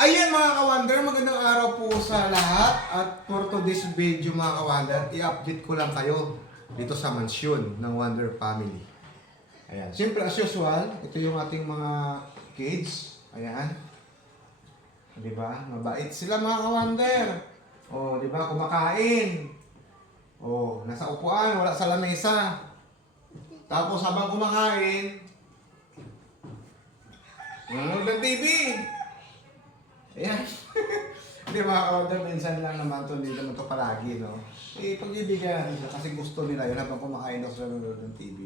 Ayan mga kawander, magandang araw po sa lahat at for today's video mga kawander, i-update ko lang kayo dito sa mansyon ng Wonder Family. Ayan, siyempre as usual, ito yung ating mga kids. Ayan. Di ba? Mabait sila mga kawander. O, di ba? Kumakain. O, nasa upuan, wala sa lamesa. Tapos habang kumakain, nanonood ng TV. Ayan. Hindi mga ka-order, minsan lang naman to, hindi naman to palagi, no? Eh, pagbibigyan nila kasi gusto nila yun habang kumakain daw sila nanonood ng TV.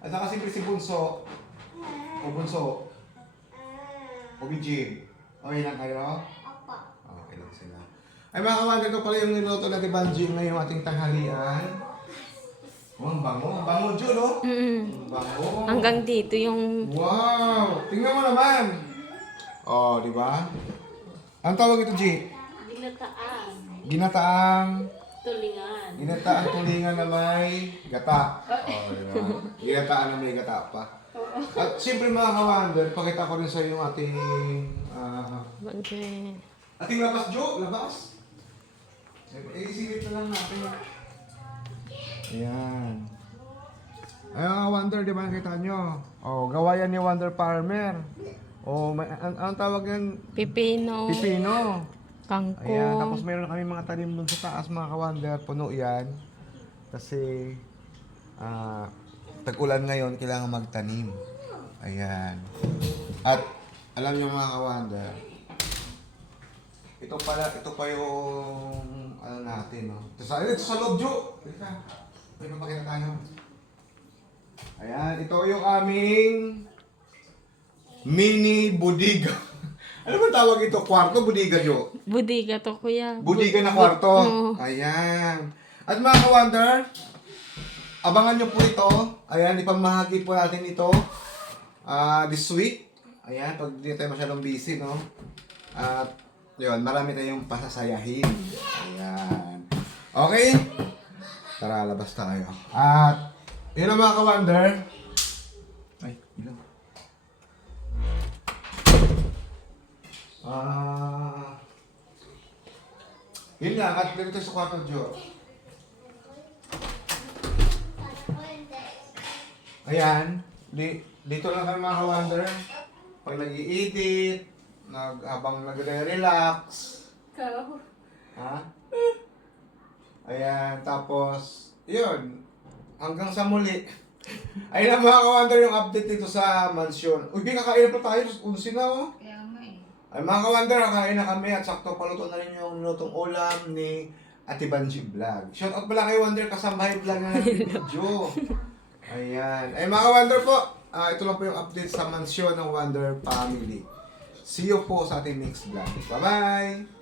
At saka siyempre si Bunso, o Bunso, o Bijin, okay lang kayo? Opo. Okay lang sila. Ay mga ka-order ko pala yung niluto natin Banji ngayong ating tanghalian. Oh, ang bango. Ang bango, Jun, no? Ang Mm. bango. Hanggang dito yung Wow! Tingnan mo naman! Oh, di ba? Ang tawag ito, G? Ginataan. Ginataang, Tulingan. ginataang tulingan na may gata. Oh, di ba? Ginataan na may gata pa. At siyempre mga kawander, pakita ko rin sa iyo yung ating ah, Bangke. ating labas, Jo. Labas. Eh, isilip na lang natin. Ayan. Ayun nga, Wonder, di ba nakita nyo? Oh, gawa yan ni Wonder Farmer. Oh, may, an anong tawag yan? Pipino. Pipino. Kangkong. Ayan, tapos meron kami mga tanim dun sa taas mga kawander, puno yan. Kasi, ah, tag-ulan ngayon, kailangan magtanim. Ayan. At, alam niyo mga kawander, ito pala, ito pa yung, ano natin, no? Ito sa, ito sa loob, Jo! Teka, may papakita tayo. Ayan, ito yung aming mini budiga. ano ba tawag ito? Kwarto budiga, Jo? Budiga to, kuya. Budiga na kwarto. Oo. Ayan. At mga ka-wonder, abangan nyo po ito. Ayan, ipamahagi po natin ito ah this week. Ayan, pag di tayo masyadong busy, no? At, yun, marami tayong pasasayahin. Ayan. Okay? Tara, labas tayo. At, yun ang mga ka-wonder. Ah... Yun nga, at dito sa kwarto, Jo. Ayan, di, dito lang kami mga ka-wonder. Pag nag-i-edit, nag, habang nagre-relax. Ikaw. Ha? Ayan, tapos, yun. Hanggang sa muli. Ayun ang mga ka-wonder yung update dito sa mansion. Uy, kakain pa tayo. Unsin na, oh. Ay mga kawander, kakain na kami at sakto paluto na rin yung lutong ulam ni Ate Banji Vlog. Shout out pala kay Wonder kasambahay vlog na video. Ayan. Ay mga kawander po, ah, ito lang po yung update sa mansyon ng Wonder Family. See you po sa ating next vlog. Bye-bye!